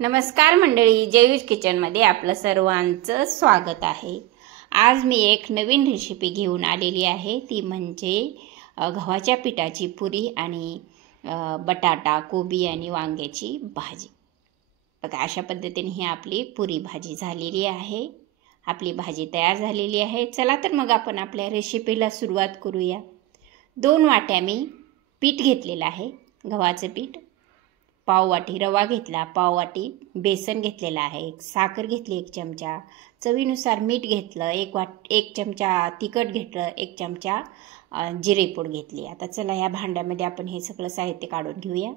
नमस्कार मंडळी, जयूज किचनमध्ये आपलं सर्वांचं स्वागत आहे। आज मी एक नवीन रेसिपी घेऊन आलेली आहे, ती म्हणजे गव्हाच्या पिठाची पुरी आणि बटाटा, कोबी आणि वांग्याची भाजी। बघा, अशा पद्धतीने ही आपली पुरी भाजी झालेली आहे। आपली भाजी तयार झालेली आहे। चला तर मग आपण आपल्या रेसिपीला सुरुवात करूया। 2 वाट्या मी पीठ घेतलेलं आहे, गव्हाचं पीठ। पाव वाटी रवा घेतला, पाव वाटी बेसन घेतलेला आहे, साखर घेतली 1 चमचा, चवीनुसार मीठ घेतलं, 1 चमचा तिखट घेतलं, 1 चमचा जिरेपूड घेतली। आता चला या भांड्यामध्ये आपण हे सगळं साहित्य काढून घेऊया।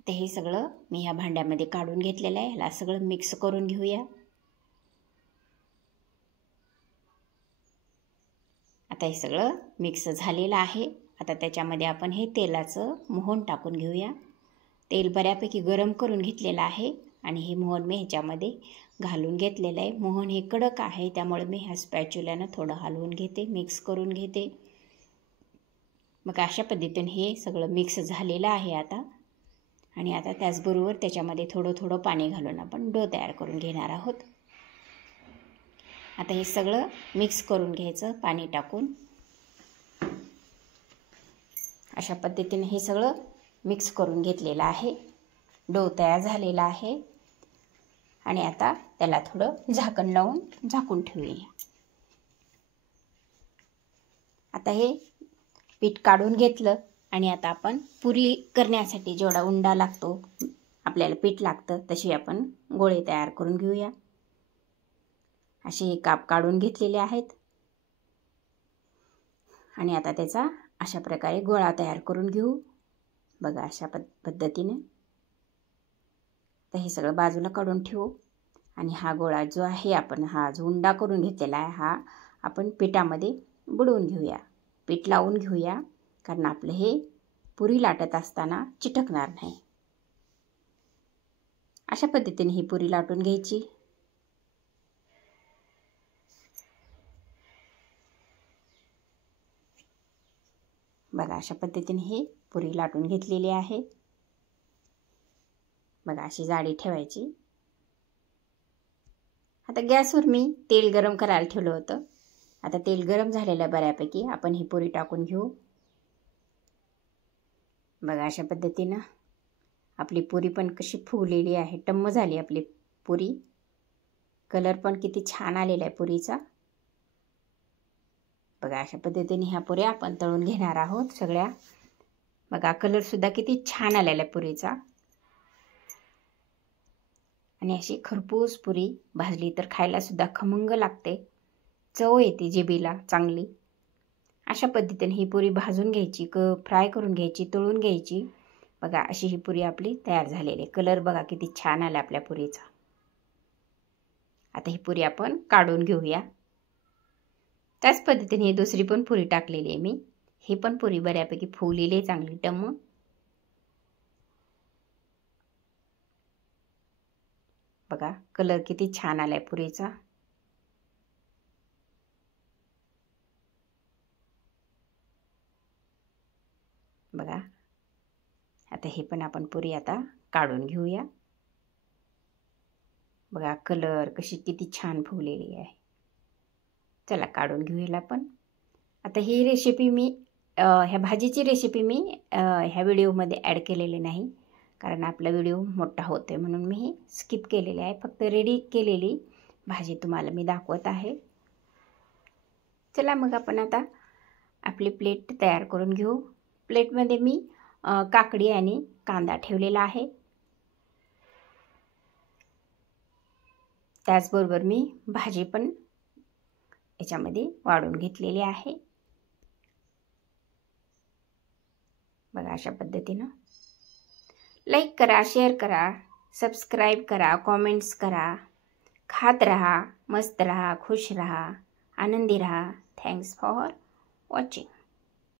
आता हे सगळं मी या भांड्यामध्ये काढून घेतलेलं आहे। ह्याला सगळं मिक्स करून घेऊया। आता हे सगळं मिक्स झालेलं आहे। आता त्याच्यामध्ये आपण हे तेलाचं मोहन टाकून घेऊया। तेल बऱ्यापैकी गरम करून घेतलेलं आहे आणि हे मोहन मी ह्याच्यामध्ये घालून घेतलेलं आहे। मोहन हे कडक आहे, त्यामुळे मी ह्या स्पॅच्युलाने थोडं हलवून घेते, मिक्स करून घेते। मग अशा पद्धतीने हे सगळं मिक्स झालेलं आहे आता। आणि आता त्याचबरोबर त्याच्यामध्ये थोडं थोडं पाणी घालून आपण डो तयार करून घेणार आहोत। आता हे सगळं मिक्स करून घ्यायचं पाणी टाकून। अशा पद्धतीने हे सगळं मिक्स करून घेतलेलं आहे। डो तयार झालेला आहे आणि आता त्याला थोडं झाकण लावून झाकून ठेवूया। आता हे पीठ काढून घेतलं आणि आता आपण पुरी करण्यासाठी जेवढा उंडा लागतो, आपल्याला पीठ लागतं तशी आपण गोळे तयार करून घेऊया। असे काप काढून घेतलेले आहेत आणि आता त्याचा अशा प्रकारे गोळा तयार करून घेऊ। बघा, अशा पद्धतीने। तर हे सगळं बाजूला काढून ठेवू आणि हा गोळा जो आहे, आपण हा जो उंडा करून घेतलेला आहे, हा आपण पिठामध्ये बुडवून घेऊया, पीठ लावून घेऊया, कारण आपलं हे पुरी लाटत असताना चिटकणार नाही। अशा पद्धतीने ही पुरी लाटून घ्यायची। बघा, अशा पद्धतीने ही पुरी लाटून घेतलेली आहे। बघा, अशी जाडी ठेवायची। आता गॅसवर मी तेल गरम करायला ठेवलं होतं। आता तेल गरम झालेलं बऱ्यापैकी, आपण ही पुरी टाकून घेऊ। बघा, अशा पद्धतीनं आपली पुरी पण कशी फुगलेली आहे, टम्म झाली आपली पुरी। कलर पण किती छान आलेला आहे पुरीचा। बघा, अशा पद्धतीने ह्या पुऱ्या आपण तळून घेणार आहोत सगळ्या। बघा, कलर सुद्धा किती छान आलेला आहे पुरीचा आणि अशी खरपूस पुरी भाजली तर खायला सुद्धा खमंग लागते, चव येते जिभेला चांगली। अशा पद्धतीने ही पुरी भाजून घ्यायची, फ्राय करून घ्यायची, तळून घ्यायची। बघा, अशी ही पुरी आपली तयार झालेली आहे। कलर बघा किती छान आला आपल्या पुरीचा। आता ही पुरी आपण काढून घेऊया। त्याच पद्धतीने ही दुसरी पण पुरी टाकलेली आहे मी। ही पण पुरी बऱ्यापैकी फुगलेली आहे, चांगली टम्म। बघा, कलर किती छान आलाय पुरीचा। बघा, आता हे पण आपण पुरी आता काढून घेऊया। बघा, कलर कशी किती छान फुगलेली आहे। चला काढून घेऊया आपण। आता ही रेसिपी मी ह्या भाजीची रेसिपी मी ह्या व्हिडिओमध्ये ॲड केलेली नाही, कारण आपला व्हिडिओ मोठा होतोय म्हणून मी ही स्किप केलेली आहे। फक्त रेडी केलेली भाजी तुम्हाला मी दाखवत आहे। चला मग आपण आता आपली प्लेट तयार करून घेऊ। प्लेटमध्ये मी काकडी आणि कांदा ठेवलेला आहे। त्याचबरोबर मी भाजी पण याच्यामध्ये वाढून घेतलेली आहे। बघा, अशा पद्धतीनं लाईक करा, शेअर करा, सबस्क्राईब करा, कॉमेंट्स करा। खात रहा, मस्त रहा, खुश रहा, आनंदी रहा। Thanks for watching.